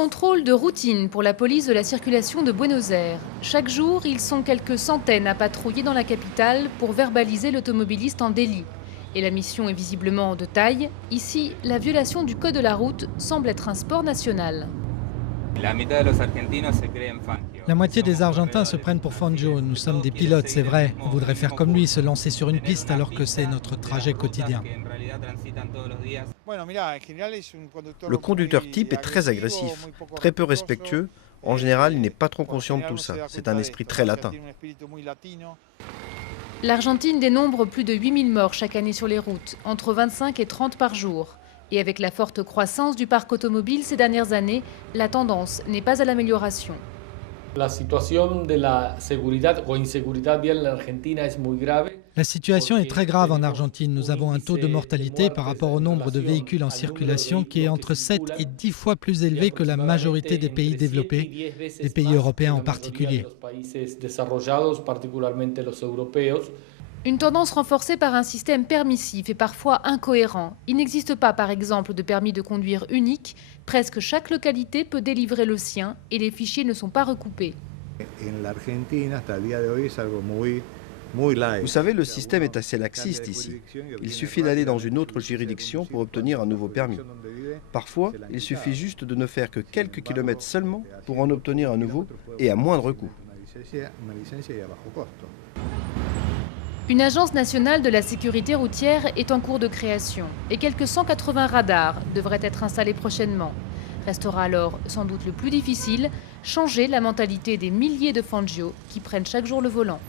Contrôle de routine pour la police de la circulation de Buenos Aires. Chaque jour, ils sont quelques centaines à patrouiller dans la capitale pour verbaliser l'automobiliste en délit. Et la mission est visiblement de taille. Ici, la violation du code de la route semble être un sport national. La moitié des Argentins se prennent pour Fangio. Nous sommes des pilotes, c'est vrai. On voudrait faire comme lui, se lancer sur une piste alors que c'est notre trajet quotidien. Le conducteur type est très agressif, très peu respectueux. En général, il n'est pas trop conscient de tout ça. C'est un esprit très latin. L'Argentine dénombre plus de 8000 morts chaque année sur les routes, entre 25 et 30 par jour. Et avec la forte croissance du parc automobile ces dernières années, la tendance n'est pas à l'amélioration. La situation de la seguridad o inseguridad vial en Argentina es muy grave. La situation est très grave en Argentine. Nous avons un taux de mortalité par rapport au nombre de véhicules en circulation qui est entre 7 et 10 fois plus élevé que la majorité des pays développés, des pays européens en particulier. Une tendance renforcée par un système permissif et parfois incohérent. Il n'existe pas, par exemple, de permis de conduire unique. Presque chaque localité peut délivrer le sien et les fichiers ne sont pas recoupés. Vous savez, le système est assez laxiste ici. Il suffit d'aller dans une autre juridiction pour obtenir un nouveau permis. Parfois, il suffit juste de ne faire que quelques kilomètres seulement pour en obtenir un nouveau et à moindre coût. Une agence nationale de la sécurité routière est en cours de création et quelques 180 radars devraient être installés prochainement. Restera alors sans doute le plus difficile, changer la mentalité des milliers de Fangio qui prennent chaque jour le volant.